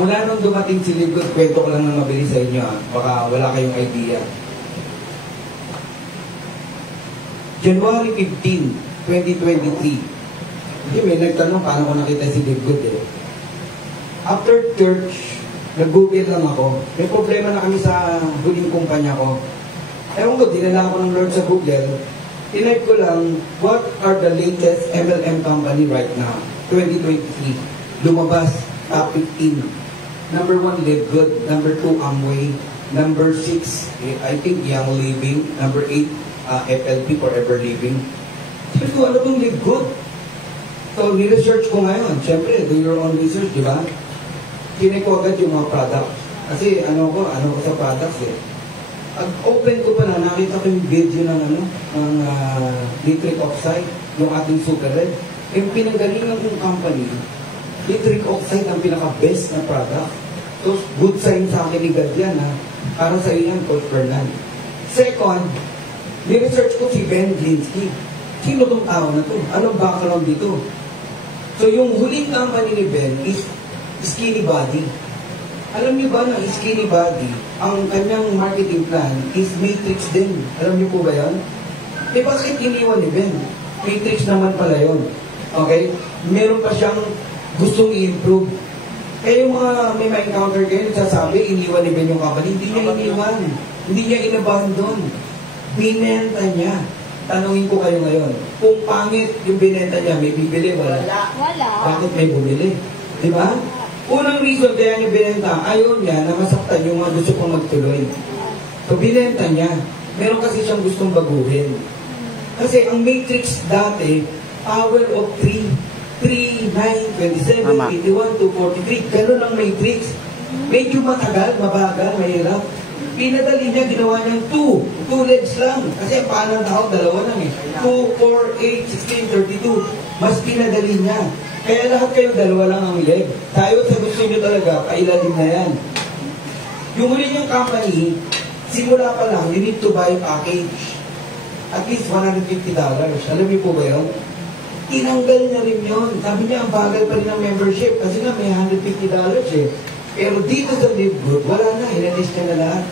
Mula nung dumating si Live Good, kwento ko lang ng mabilis sa inyo, baka wala kayong idea. January 15, 2023. May nagtanong paano ko nakita si Live Good eh. After church, nag-google lang ako. May problema na kami sa huling kumpanya ko. Ewan ko, dinala ako ng Lord sa Google. Tinype ko lang, what are the latest MLM company right now? 2023. Lumabas, top 15. Number 1, Live Good. Number 2, Amway. Number 6, I think Young Living. Number 8, FLP, Forever Living. Sabi ko, ano bang Live Good? So, ni-research ko ngayon. Siyempre, do your own research, di ba? Tinay ko agad yung mga products. Kasi ano ko sa products eh. Pag-open ko pa na, nakita ko yung video ng nitric oxide, yung ating super red. Yung pinanggalingan kong company, nitric oxide ang pinaka-best na product. So, good sign sa akin ni God yan, ha? Para sa iyo yan, Coach Bernal. Second, ni-research ko si Ben Glinsky. Sino tong tao na to? Anong background dito? So, yung huling company ni Ben is Skinny Body. Alam niyo ba na Skinny Body, ang kanyang marketing plan is Matrix din. Alam niyo po ba yan? Eh, bakit iniwan ni Ben? Matrix naman pala yun. Okay? Meron pa siyang gustong i-improve. Eh, yung mga may ma-encounter kayo, nagsasabi, iniwan ni Ben yung company. Hindi niya iniwan. Hindi niya inabandon. Binenta niya. Tanungin ko kayo ngayon, kung pangit yung binenta niya, may bibili? Wala. Bakit may bumili? Diba? Unang reason kaya niya binenta, ayaw niya na masaktan yung mga gusto kong magtuloy. So, binenta niya. Meron kasi siyang gustong baguhin. Kasi ang Matrix dati, power of 3, 9, 27, 81, 243, gano'n ang Matrix. Medyo matagal, mabagal, mahirap. Pinadali niya, ginawa niyang 2 legs lang. Kasi paano ang tao, dalawa lang eh. 2, 4, 8, 16, 32. Mas pinadali niya. Kaya lahat kayo, dalawa lang ang leg. Tayo, sa gusto niyo talaga, kailalim na yan. Yung huli niyang company, simula pa lang, you need to buy package. At least $150. Alam niyo po ba yun? Tinanggal niya rin yun. Sabi niya, ang bagal pa rin ng membership. Kasi nga, may $150 eh. Pero dito sa Live Good, wala na. Inalis niya na lahat.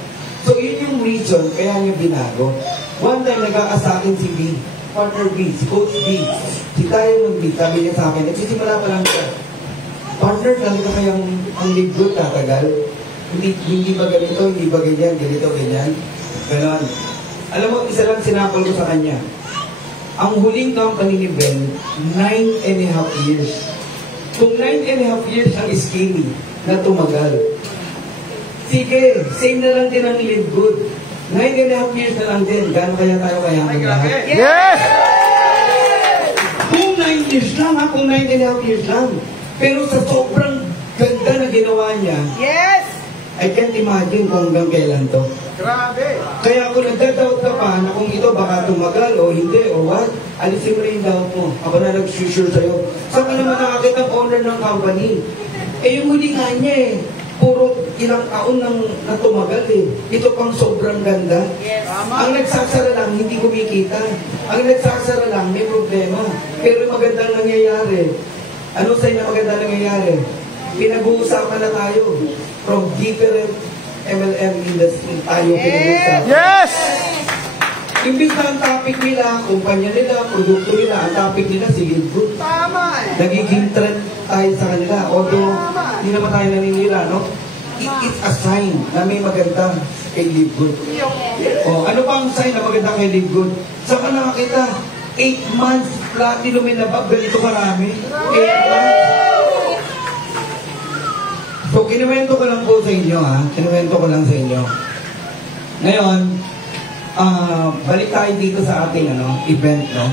So, yun yung reason kaya niya binago. One time, nagkakasakin si B, partner B, si Coach B, si tayo ng B, sabi niya sa akin, nagsisimula pa lang siya. Partner, talaga kayang ang Live Good tatagal? Hindi ba ganito, hindi ba ganyan, ganito, ganyan? Ganon. Alam mo, isa lang sinapol ko sa kanya. Ang huling company ni Ben, 9.5 years. Kung 9.5 years ang Skinny na tumagal, sige, same na lang din ang Live Good. 9.5 years na lang din. Gano'n kaya tayo kayaman lahat? Yes! Kung 9 years lang, ha? Kung 9.5 years lang. Pero sa sobrang ganda na ginawa niya, Yes! I can't imagine kung hanggang kailan to. Grabe! Kaya kung nagdadoubt ka pa na kung ito baka tumagal o hindi o what, alisin mo na yung doubt mo. Ako na nag-sure sa'yo. Saan ka naman nakakita ang owner ng company? Eh yung huli nga niya eh. Puro ilang taon nang natumagal eh. Ito pang sobrang ganda. Yes. Ang nagsasara lang, hindi kumikita. Ang nagsasara lang, may problema. Pero magandang nangyayari. Ano sa'yo na magandang nangyayari? Pinag-uusapan na tayo from different MLM industry. Tayo pinag-uusapan. Yes! Imbis na ang topic nila, kumpanya nila, produkto nila, ang topic nila, si Live Good. Tama eh! Nagiging trend tayo sa kanila. Although, hindi naman tayo naninira, no? It's a sign na may maganda kay Live Good. O, ano pa ang sign na maganda kay Live Good? Saan ka nakakita? 8 months, platinum in above, ganito karami. 8 months. So, kinuwento ko lang po sa inyo, ha? Kinuwento ko lang sa inyo. Ngayon, balik tayo dito sa ating event, no?